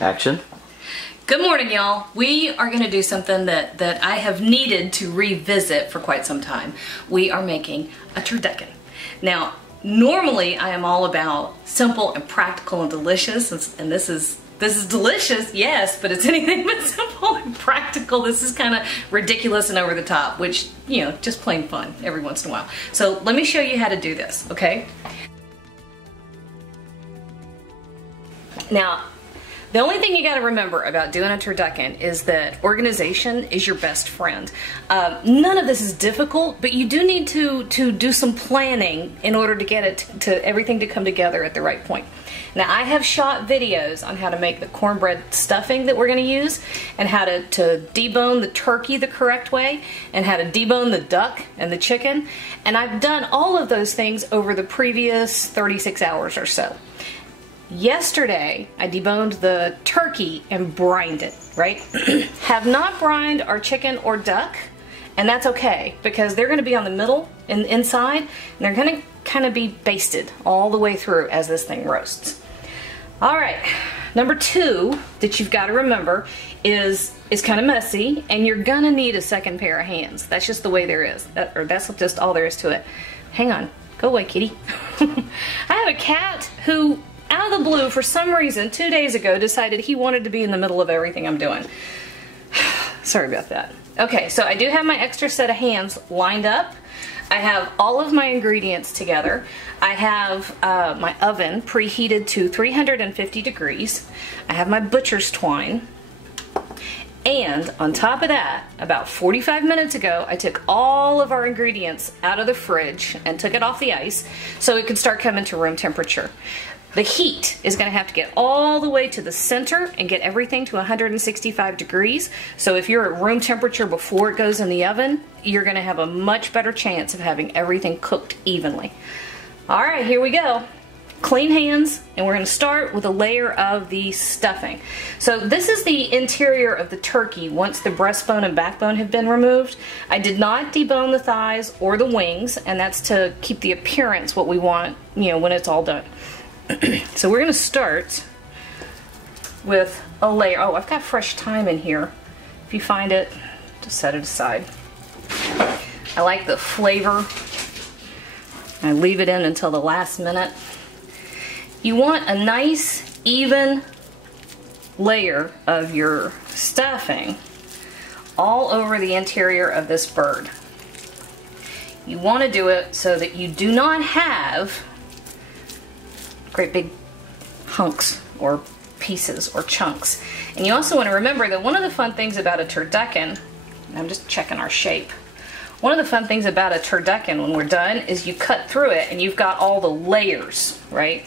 Action. Good morning, y'all. We are going to do something that I have needed to revisit for quite some time. We are making a turducken. Now, normally I am all about simple and practical and delicious, and this is delicious, yes, but it's anything but simple and practical. This is kind of ridiculous and over the top, which, you know, just plain fun every once in a while. So let me show you how to do this, okay? Now, the only thing you got to remember about doing a turducken is that organization is your best friend. None of this is difficult, but you do need to do some planning in order to get it to everything to come together at the right point. Now, I have shot videos on how to make the cornbread stuffing that we're going to use, and how to debone the turkey the correct way, and how to debone the duck and the chicken, and I've done all of those things over the previous 36 hours or so. Yesterday, I deboned the turkey and brined it, right? Have not brined our chicken or duck, and that's okay, because they're going to be on the middle and inside, and they're going to kind of be basted all the way through as this thing roasts. All right, number two that you've got to remember is kind of messy, and you're going to need a second pair of hands. That's just the way there is, or that's just all there is to it. Hang on, go away, kitty. I have a cat who, out of the blue, for some reason, 2 days ago, decided he wanted to be in the middle of everything I'm doing. Sorry about that. Okay, so I do have my extra set of hands lined up. I have all of my ingredients together. I have my oven preheated to 350 degrees. I have my butcher's twine. And on top of that, about 45 minutes ago, I took all of our ingredients out of the fridge and took it off the ice so it could start coming to room temperature. The heat is going to have to get all the way to the center and get everything to 165 degrees. So if you're at room temperature before it goes in the oven, you're going to have a much better chance of having everything cooked evenly. All right, here we go. Clean hands, and we're going to start with a layer of the stuffing. So this is the interior of the turkey once the breastbone and backbone have been removed. I did not debone the thighs or the wings, and that's to keep the appearance what we want, you know, when it's all done. So we're going to start with a layer. Oh, I've got fresh thyme in here. If you find it, just set it aside. I like the flavor. I leave it in until the last minute. You want a nice, even layer of your stuffing all over the interior of this bird. You want to do it so that you do not have great big hunks or pieces or chunks. And you also want to remember that one of the fun things about a turducken, I'm just checking our shape, one of the fun things about a turducken when we're done is you cut through it and you've got all the layers, right?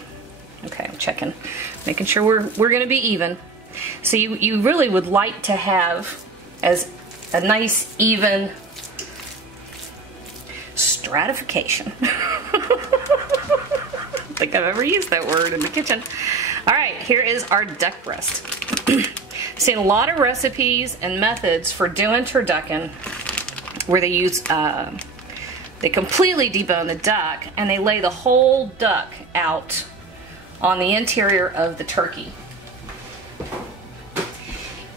Okay, I'm checking, making sure we're going to be even. So you really would like to have as a nice even stratification. I don't think I've ever used that word in the kitchen. All right, here is our duck breast. I've seen a lot of recipes and methods for doing turducken where they use, they completely debone the duck and they lay the whole duck out on the interior of the turkey.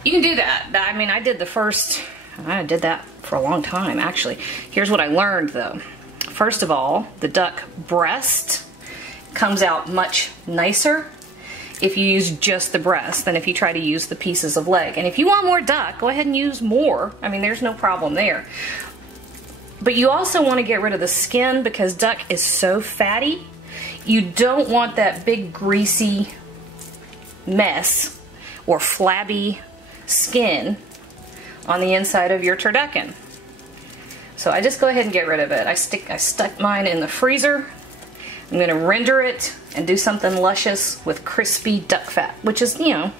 You can do that. I mean, I did that for a long time, actually. Here's what I learned, though. First of all, the duck breast comes out much nicer if you use just the breast than if you try to use the pieces of leg. And if you want more duck, go ahead and use more. I mean, there's no problem there. But you also want to get rid of the skin because duck is so fatty. You don't want that big greasy mess or flabby skin on the inside of your turducken. So I just go ahead and get rid of it. I stuck mine in the freezer. I'm going to render it and do something luscious with crispy duck fat, which is, you know,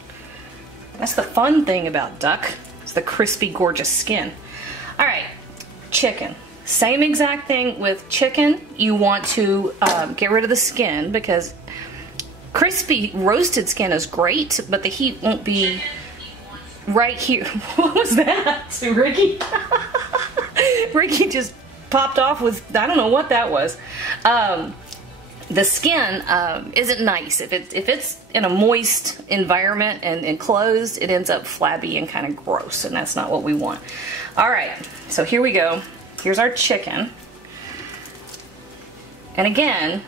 that's the fun thing about duck. It's the crispy, gorgeous skin. All right, chicken. Same exact thing with chicken. You want to get rid of the skin because crispy roasted skin is great, but the heat won't be right here. What was that? Ricky? Ricky just popped off with, I don't know what that was. the skin isn't nice. If it's in a moist environment and enclosed, it ends up flabby and kind of gross, and that's not what we want. All right, so here we go. Here's our chicken. And again,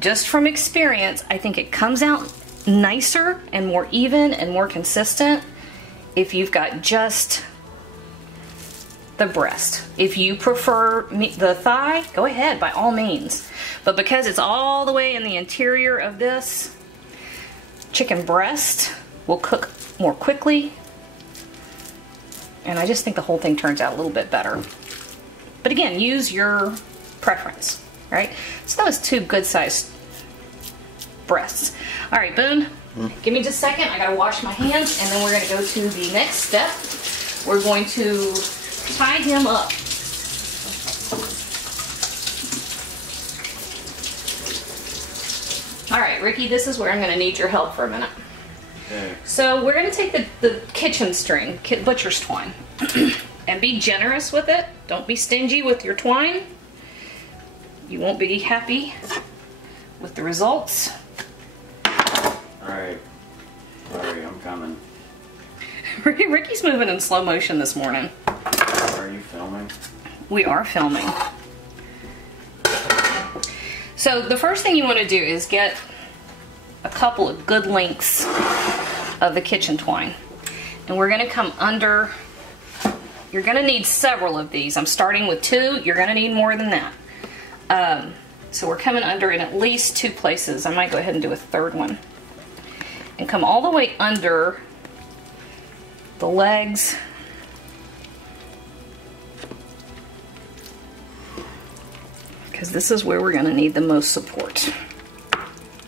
just from experience, I think it comes out nicer and more even and more consistent if you've got just the breast. If you prefer the thigh, go ahead, by all means. But because it's all the way in the interior of this, chicken breast will cook more quickly. And I just think the whole thing turns out a little bit better. But again, use your preference, right? So that was 2 good-sized breasts. All right, Boone, give me just a second. I gotta wash my hands, and then we're gonna go to the next step. We're going to tie him up. All right, Ricky, this is where I'm gonna need your help for a minute. Okay. So we're gonna take the kitchen string, butcher's twine, and be generous with it. Don't be stingy with your twine. You won't be happy with the results. Alright. Sorry, I'm coming. Ricky's moving in slow motion this morning. Are you filming? We are filming. So the first thing you want to do is get a couple of good lengths of the kitchen twine. And we're going to come under, you're going to need several of these. I'm starting with 2, you're going to need more than that. So we're coming under in at least 2 places. I might go ahead and do a 3rd one. And come all the way under the legs. Because this is where we're going to need the most support.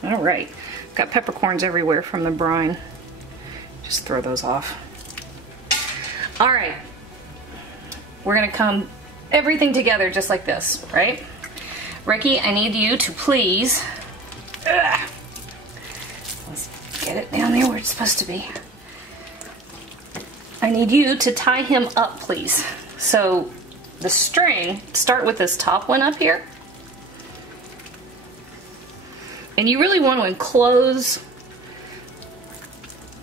All right. Got peppercorns everywhere from the brine. Just throw those off. All right. We're going to come everything together just like this, right? Ricky, I need you to please, let's get it down there where it's supposed to be. I need you to tie him up, please. So the string, start with this top one up here. And you really want to enclose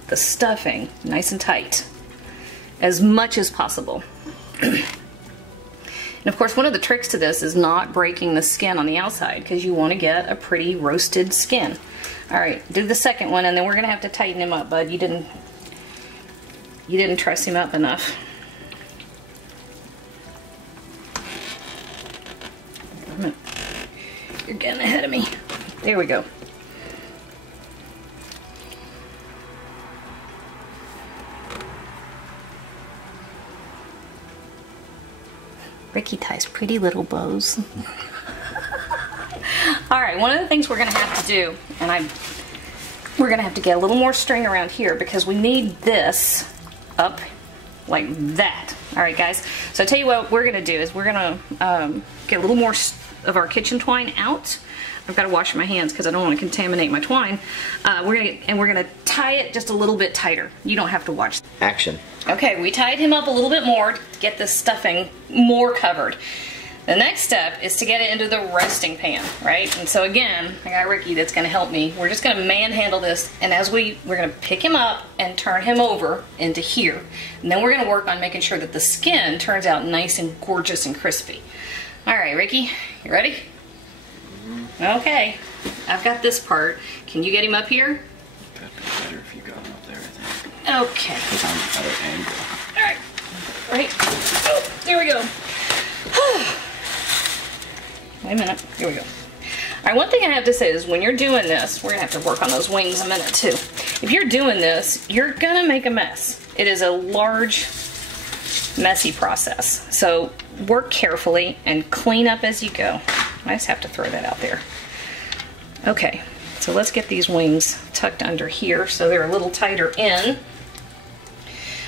the stuffing nice and tight as much as possible. And of course, one of the tricks to this is not breaking the skin on the outside, because you want to get a pretty roasted skin. All right, do the second one, and then we're going to have to tighten him up, bud. You didn't truss him up enough. You're getting ahead of me. There we go. Ricky ties pretty little bows. All right, one of the things we're gonna have to do, and we're gonna have to get a little more string around here because we need this up like that. All right, guys. So I'll tell you what we're gonna do is we're gonna get a little more of our kitchen twine out. I've got to wash my hands because I don't want to contaminate my twine. We're gonna tie it just a little bit tighter. You don't have to watch. Action. Okay, we tied him up a little bit more to get the stuffing more covered. The next step is to get it into the resting pan, right? And so again, I got Ricky that's going to help me. We're just going to manhandle this, and as we're going to pick him up and turn him over into here. And then we're going to work on making sure that the skin turns out nice and gorgeous and crispy. All right, Ricky, you ready? Okay, I've got this part. Can you get him up here? That'd be better if you got him up there, I think. Okay. Because I'm at an angle. All right. Right. Oh, there we go. Wait a minute. Here we go. All right, one thing I have to say is when you're doing this, we're going to have to work on those wings a minute too. If you're doing this, you're going to make a mess. It is a large, messy process. So work carefully and clean up as you go. I just have to throw that out there. Okay, so let's get these wings tucked under here so they're a little tighter in.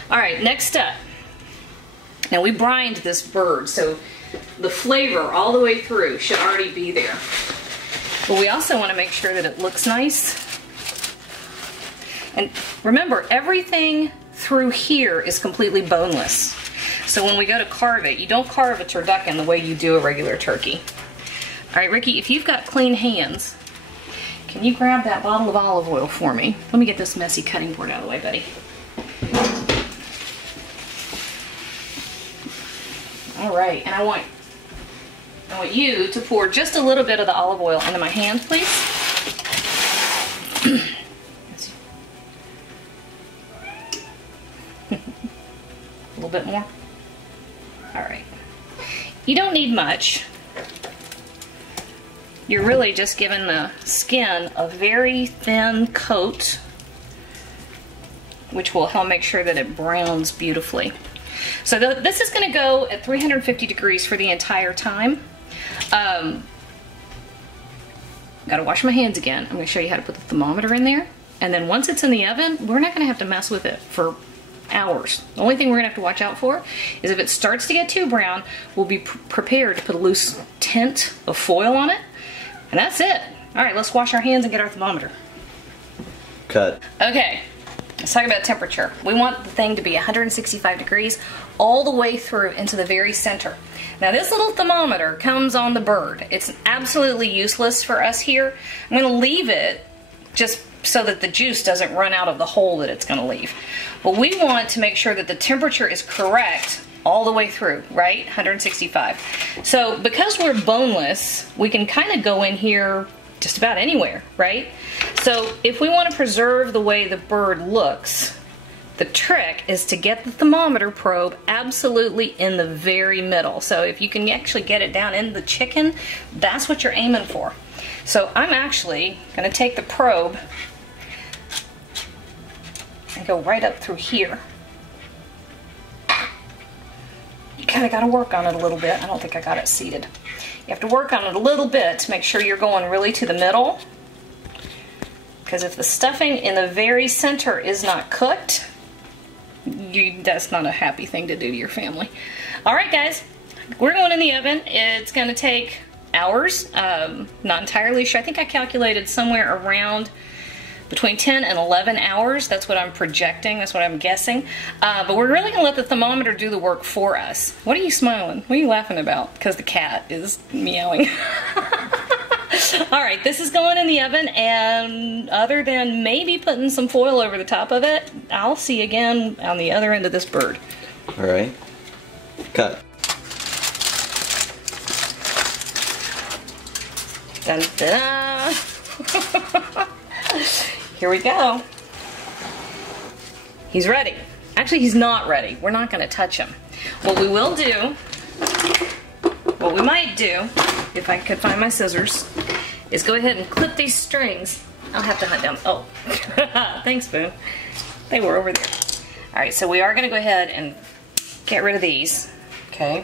All right, next step. Now we brined this bird, so the flavor all the way through should already be there. But we also want to make sure that it looks nice. And remember, everything through here is completely boneless. So when we go to carve it, you don't carve a turducken the way you do a regular turkey. All right, Ricky, if you've got clean hands, can you grab that bottle of olive oil for me? Let me get this messy cutting board out of the way, buddy. All right, and I want you to pour just a little bit of the olive oil into my hands, please. A little bit more. All right. You don't need much. You're really just giving the skin a very thin coat, which will help make sure that it browns beautifully. So this is going to go at 350 degrees for the entire time. Gotta wash my hands again. I'm going to show you how to put the thermometer in there. And then once it's in the oven, we're not going to have to mess with it for hours. The only thing we're going to have to watch out for is if it starts to get too brown, we'll be prepared to put a loose tint of foil on it. And that's it. All right, let's wash our hands and get our thermometer. Cut. Okay, let's talk about temperature. We want the thing to be 165 degrees all the way through into the very center. Now this little thermometer comes on the bird. It's absolutely useless for us here. I'm going to leave it just so that the juice doesn't run out of the hole that it's going to leave. But we want to make sure that the temperature is correct all the way through, right? 165. So because we're boneless, we can kind of go in here just about anywhere, right? So if we want to preserve the way the bird looks, the trick is to get the thermometer probe absolutely in the very middle. So if you can actually get it down in the chicken, that's what you're aiming for. So I'm actually going to take the probe and go right up through here. You kind of got to work on it a little bit. I don't think I got it seated. You have to work on it a little bit to make sure you're going really to the middle. Because if the stuffing in the very center is not cooked, that's not a happy thing to do to your family. All right, guys, we're going in the oven. It's going to take hours. Not entirely sure. I think I calculated somewhere around between 10 and 11 hours. That's what I'm projecting. That's what I'm guessing. But we're really going to let the thermometer do the work for us. What are you smiling? What are you laughing about? Because the cat is meowing. All right, this is going in the oven, and other than maybe putting some foil over the top of it, I'll see you again on the other end of this bird. All right. Cut. Dun, da, da. Here we go. He's ready. Actually, he's not ready. We're not going to touch him. What we will do, what we might do, if I could find my scissors, is go ahead and clip these strings. I'll have to hunt down. Oh, thanks, Boone. They were over there. All right, so we are going to go ahead and get rid of these, okay?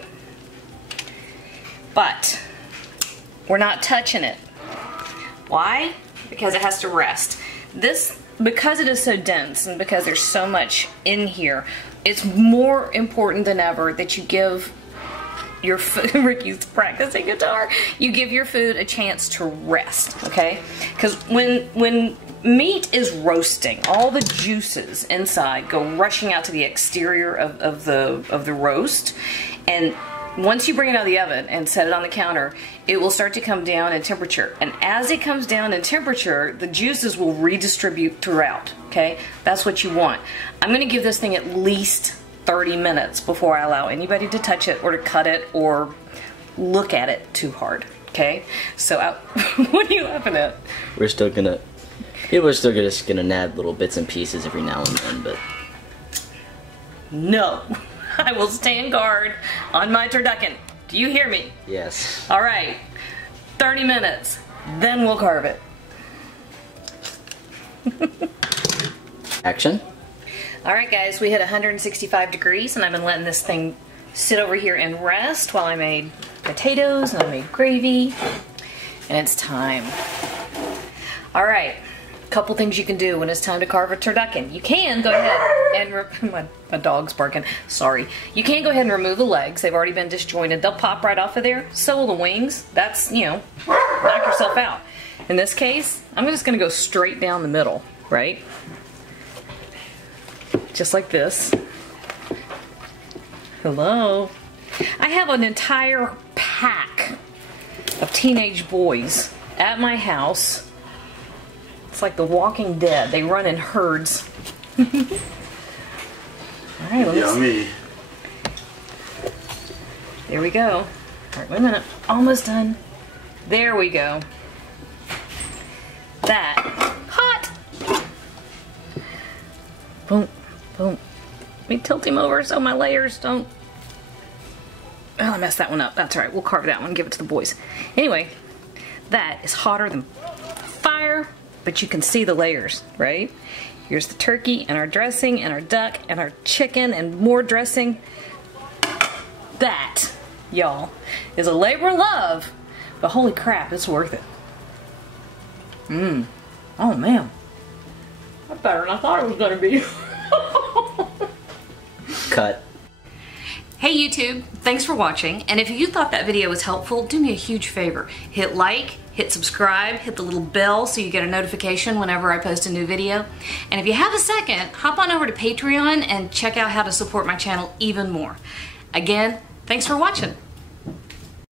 But we're not touching it. Why? Because it has to rest. This, because it is so dense and because there's so much in here, it's more important than ever that you give your food, Ricky's practicing guitar, you give your food a chance to rest, okay? Because when meat is roasting, all the juices inside go rushing out to the exterior of the roast, and once you bring it out of the oven and set it on the counter, it will start to come down in temperature. And as it comes down in temperature, the juices will redistribute throughout, okay? That's what you want. I'm gonna give this thing at least 30 minutes before I allow anybody to touch it or to cut it or look at it too hard, okay? So, what are you laughing at? We're still gonna nab little bits and pieces every now and then, but... No. I will stand guard on my turducken. Do you hear me? Yes. All right. 30 minutes. Then we'll carve it. Action. All right, guys. We hit 165 degrees, and I've been letting this thing sit over here and rest while I made potatoes and I made gravy. And it's time. All right. Couple things you can do when it's time to carve a turducken. You can go ahead and my dog's barking. Sorry. You can go ahead and remove the legs. They've already been disjointed. They'll pop right off of there. So will the wings. That's, you know, knock yourself out. In this case, I'm just going to go straight down the middle, right? Just like this. Hello. I have an entire pack of of teenage boys at my house. It's like The Walking Dead. They run in herds. All right, Yummy. There we go. All right, wait a minute. Almost done. There we go. That. Hot! Boom, boom. Let me tilt him over so my layers don't... Oh, I messed that one up. That's all right. We'll carve that one and give it to the boys. Anyway, that is hotter than fire, but you can see the layers, right? Here's the turkey and our dressing and our duck and our chicken and more dressing. That, y'all, is a labor of love, but holy crap, it's worth it. Oh, man. That's better than I thought it was going to be. Cut. Hey YouTube, thanks for watching, and if you thought that video was helpful, do me a huge favor. Hit like, hit subscribe, hit the little bell so you get a notification whenever I post a new video. And if you have a second, hop on over to Patreon and check out how to support my channel even more. Again, thanks for watching.